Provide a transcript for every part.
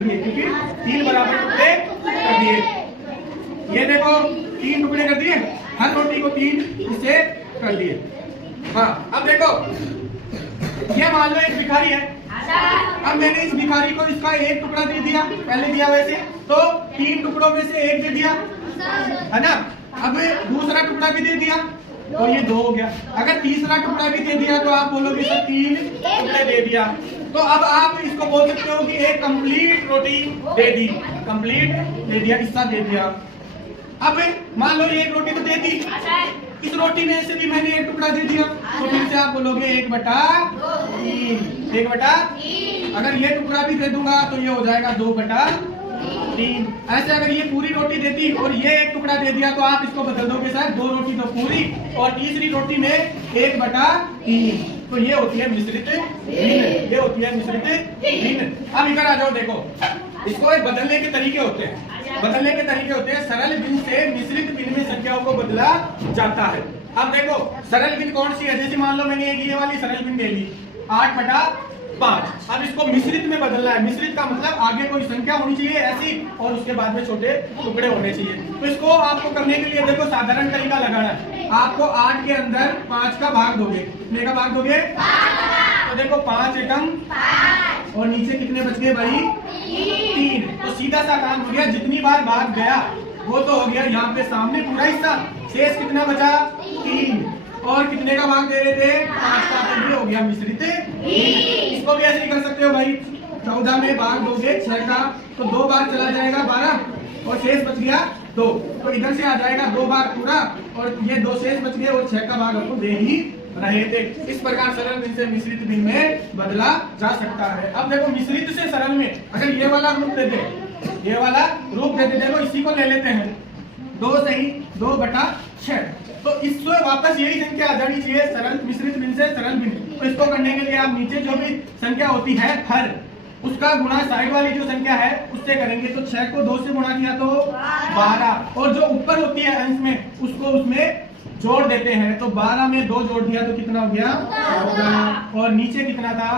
क्योंकि 3 बराबर टुकड़े कर दिए। ये देखो 3 टुकड़े कर दिए, हर रोटी को 3 हिस्से कर दिए। हाँ, अब देखो ये मान लो एक भिखारी है। अब मैंने इस भिखारी को इसका एक टुकड़ा दे दिया, पहले दिया वैसे, तो 3 टुकड़ों में से एक दे दिया, है ना। अब दूसरा टुकड़ा भी दे दिया तो ये 2 हो गया। अगर तीसरा टुकड़ा भी दे दिया तो आप बोलोगे सर 3 टुकड़े दे दिया। तो अब आप इसको बोल सकते हो कि एक कंप्लीट रोटी दे दी, कंप्लीट दे दिया, हिस्सा दे दिया। अब मान लो एक रोटी तो दे दी, इस रोटी में से भी मैंने एक टुकड़ा दे दिया, तो फिर से आप बोलोगे 1/3। 1/3। अगर ये टुकड़ा भी दे दूंगा तो ये हो जाएगा 2/3। ऐसे अगर ये पूरी रोटी देती और ये एक टुकड़ा दे दिया तो आप इसको बदल दोगे सर 2 रोटी तो पूरी और तीसरी रोटी में 1/3। तो ये होती है मिश्रित भिन्न, ये होती है मिश्रित भिन्न। अब इधर आ जाओ, देखो इसको एक बदलने के तरीके होते हैं। बदलने के तरीके होते हैं, सरल भिन्न से मिश्रित भिन्न में संख्याओं को बदला जाता है। अब देखो सरल भिन्न कौन सी है, जैसे मान लो मैंने ये वाली सरल भिन्न ले ली 8/5। अब इसको मिश्रित में बदलना है। मिश्रित का मतलब आगे कोई संख्या होनी चाहिए ऐसी और उसके बाद में छोटे टुकड़े होने चाहिए। तो इसको आपको करने के लिए देखो साधारण तरीका लगाना है। आपको 8 के अंदर 5 का भाग दोगे, कितने का भाग दोगे? तो देखो 5 एकम और नीचे कितने बच गए भाई? 3। तो सीधा सा काम हो गया, जितनी बार भाग गया वो तो हो गया। यहाँ पे सामने पूरा हिस्सा, शेष कितना बचा? 3। और कितने का भाग दे रहे थे? 5 का। तो ये हो गया मिश्रित। इसको भी ऐसे ही कर सकते हो भाई, 14 में भाग दोगे 6 का तो 2 बार चला जाएगा 12 और शेष बच गया 2। तो इधर से आ जाएगा 2 बार पूरा और ये 2 शेष बच गए और 6 का भाग आपको दे ही रहे थे। इस प्रकार सरल भिन्न से मिश्रित भिन्न में बदला जा सकता है। अब देखो मिश्रित से सरल में अगर ये वाला रूप दे दे, ये वाला रूप दे दे, देखो इसी को ले लेते हैं 2 सही 2/6। तो इससे वापस यही संख्या आ जानी चाहिए, सरल मिश्रित भिन्न से सरल भिन्न। तो इसको करने के लिए आप नीचे जो भी संख्या होती है हर, उसका गुणा साइड वाली जो संख्या है उससे करेंगे। तो 6 को 2 से गुणा किया तो 12 और जो ऊपर होती है अंश में उसको उसमें जोड़ देते हैं। तो 12 में 2 जोड़ दिया तो कितना हो गया? 14। और नीचे कितना था?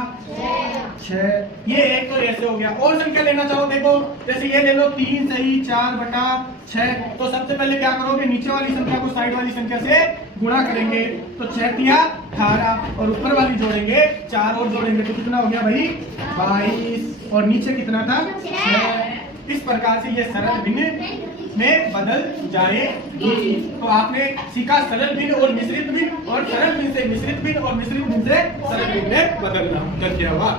6। ये एक तो ऐसे हो गया। और संख्या लेना चाहो देखो, जैसे ये ले लो 3 सही 4/6। तो सबसे पहले क्या करोगे, नीचे वाली संख्या को साइड वाली संख्या से गुणा करेंगे। तो 6 तिया 18 और ऊपर वाली जोड़ेंगे 4 और जोड़ेंगे तो कितना हो गया भाई? 22। और नीचे कितना था? 6। इस प्रकार से ये सरल भिन्न में बदल जाएगी। तो आपने सीखा सरल भिन्न और मिश्रित भिन्न और सरल भिन्न से मिश्रित भिन्न और मिश्रित भिन्न से सरल भिन्न में बदलना। धन्यवाद।